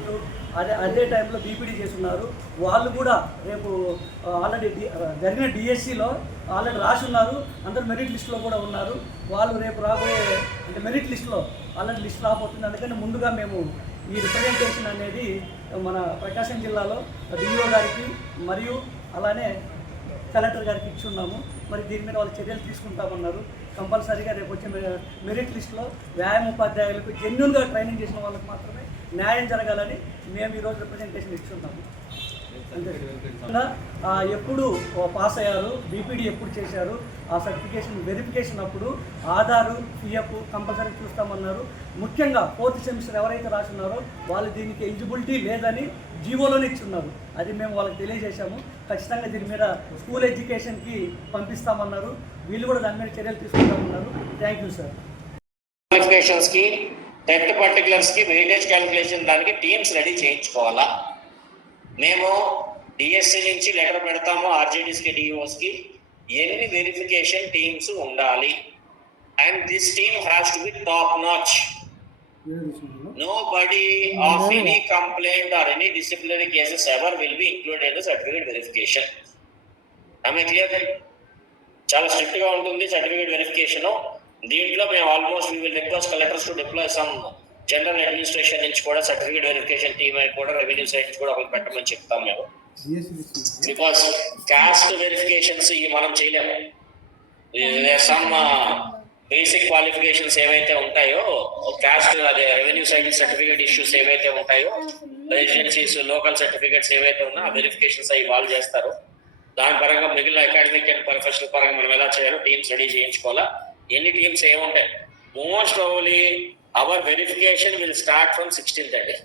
రోజు అదే టైంలో బీపీడీ చేస్తున్నారు. వాళ్ళు కూడా రేపు ఆల్రెడీ జరిగిన డిఎస్సిలో ఆల్రెడీ రాసి ఉన్నారు. అందరూ మెరిట్ లిస్టులో కూడా ఉన్నారు. వాళ్ళు రేపు రాబోయే అంటే మెరిట్ లిస్టులో ఆల్రెడీ లిస్ట్ రాబోతుంది. అందుకని ముందుగా మేము ఈ రిప్రజెంటేషన్ అనేది మన ప్రకాశం జిల్లాలో డిఓ గారికి మరియు అలానే కలెక్టర్ గారికి ఇచ్చి ఉన్నాము. మరి దీని మీద వాళ్ళు చర్యలు తీసుకుంటామన్నారు. కంపల్సరీగా రేపు వచ్చే మెరిట్ లిస్టులో వ్యాయామ ఉపాధ్యాయులకు జెన్యున్గా ట్రైనింగ్ చేసిన వాళ్ళకి మాత్రమే న్యాయం జరగాలని మేము ఈరోజు రిప్రజెంటేషన్ ఇస్తున్నాము. అంతే ఎప్పుడు పాస్ అయ్యారు, బీపీడీ ఎప్పుడు చేశారు, ఆ సర్టిఫికేషన్ వెరిఫికేషన్ అప్పుడు ఆధారు పిఎఫ్ కంపల్సరీ చూస్తామన్నారు. ముఖ్యంగా 4th సెమిస్టర్ ఎవరైతే రాస్తున్నారో వాళ్ళు దీనికి ఎలిజిబిలిటీ లేదని జీవోలోనే ఇచ్చున్నారు. అది మేము వాళ్ళకి తెలియజేశాము. ఖచ్చితంగా దీని మీద స్కూల్ ఎడ్యుకేషన్కి పంపిస్తామన్నారు. వీళ్ళు కూడా దాని మీద చర్యలు తీసుకుంటామన్నారు. Thank you sir. క్వాలిఫికేషన్స్కి టెట్ పర్టికులర్స్కి వెయిటేజ్ క్యాలిక్యులేషన్ దానికి టీమ్స్ రెడీ చేయించుకోవాలా. మేము డిఎస్సి నుంచి లెటర్ పెడతాము ఆర్జేడీస్కి డిఓస్కి ఎన్ని వెరిఫికేషన్ టీమ్స్ ఉండాలి. And this team has to be top notch. Nobody of any complaint or any disciplinary cases ever will be included in the certificate verification. Am I clear? చాలా strict గా ఉంటుంది certificate verification. దీంట్లో మేము almost we will request collectors to deploy some general administration నుంచి కూడా certificate verification team అని కూడా revenue side నుంచి కూడా ఒకటి పెట్టమని చెప్తాం మేము. బికాస్ కాస్ట్ వెరిఫికేషన్స్ ఇవి మనం చేయలేము. సమ్ బేసిక్ క్వాలిఫికేషన్స్ ఏవైతే ఉంటాయో కాస్ట్ అదే రెవెన్యూ సైడ్ సర్టిఫికేట్ ఇష్యూస్ ఏవైతే ఉంటాయో రెసిడెన్సీస్ లోకల్ సర్టిఫికేట్స్ ఏవైతే ఉన్నా ఆ వెరిఫికేషన్స్ అవి వాళ్ళు చేస్తారు. దాని పరంగా మిగిలిన అకాడమిక్ అండ్ ప్రొఫెషనల్ పరంగా మనం ఎలా చేయాలో టీమ్స్ రెడీ చేయించుకోవాలా. ఎన్ని టీమ్స్ ఏముంటాయి most probably our verification will start from 16th అండి.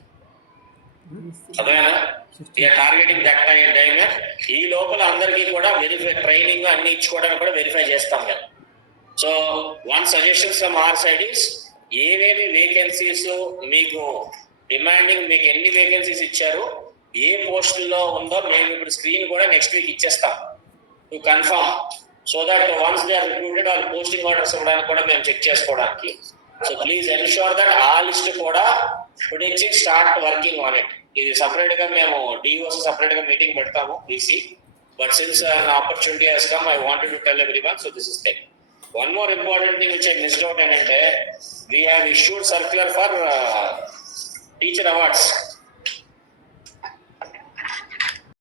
అదేనా వీఆర్ టార్గెటింగ్ దట్ టైం. ఈ లోపల అందరికీ కూడా వెరిఫై ట్రైనింగ్ అన్ని ఇచ్చుకోవడానికి కూడా వెరిఫై చేస్తాం మేము. So one suggestions from our side is ఏవేవి వేకెన్సీస్ మీకు డిమాండింగ్ మీకు ఎన్ని వేకెన్సీస్ ఇచ్చారు ఏ పోస్టుల్లో ఉందో మేము ఇప్పుడు స్క్రీన్ కూడా నెక్స్ట్ వీక్ ఇచ్చేస్తాం to confirm. So that once they are recruited వాళ్ళ పోస్టింగ్ ఆర్డర్స్ ఇవ్వడానికి కూడా మేము చెక్ చేసుకోవడానికి. సో ప్లీజ్ ఎన్షూర్ దట్ ఆ లిస్ట్ కూడా టుడే నుంచి స్టార్ట్ వర్కింగ్ ఆన్ ఇట్. ఇది సపరేట్ గా మేము డిఓస్ సపరేట్ గా మీటింగ్ పెడతాము బీసీ. But since an opportunity has come, I wanted to tell everyone, so this is there. One more important thing which I missed out, and we have issued circular for teacher awards.